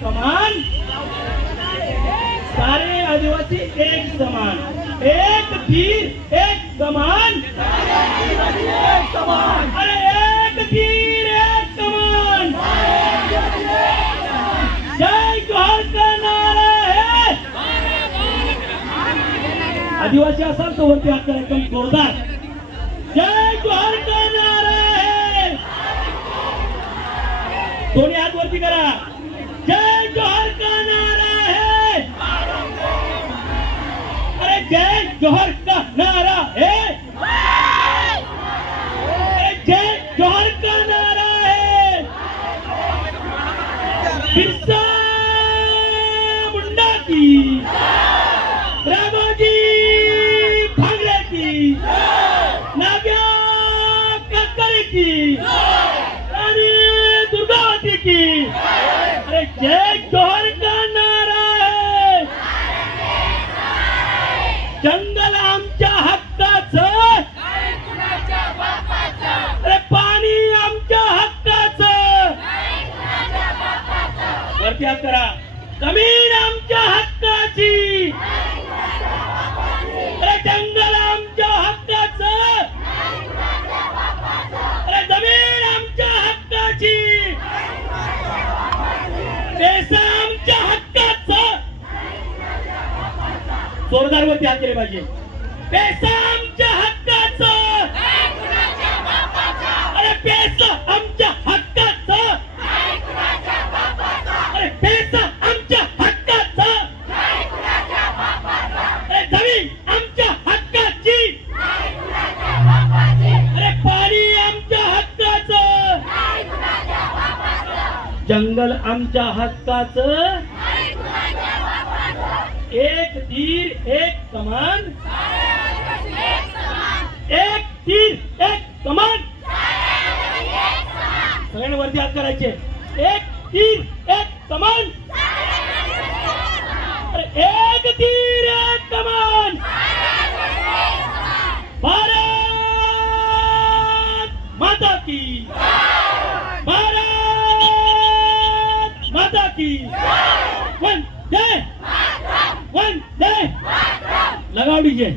समान? सारे आदिवासी एक समान। एक तीर एक समान। एक समान अरे एक तीर एक समान। जय जोहर का नारा है आदिवासी असाल तर वरती हा कार्यक्रम जोरदार. जय जोहर का नारा है दोन्ही हात वरती करा. जय जोहर का नारा है? जय जोहर का नारा है। बिरसा मुंडा की राघोजी भांगरे की नाग्या कक्करे की वरती करा. जमीन आमच्या हक्काची. अरे जंगल आमच्या हक्काच. अरे जमीन आमच्या हक्काची. देश आमच्या हक्काचं. जोरदार वरती हात केले पाहिजे पैसा आमच्या हक्का अरे पैसा आमच्या हक्काचं अरे पैसा आमच्या हक्काचं अरे जमीन आमच्या हक्काची अरे पाणी आमच्या हक्काचं जंगल आमच्या हक्काचं. एक तीर एक कमान. एक तीर एक कमान. सगळ्यांनी वरती हात करायचे. एक तीर एक कमान. एक तीर एक कमान. भारत माता की. की वन जय वन जय लगाओ डीजे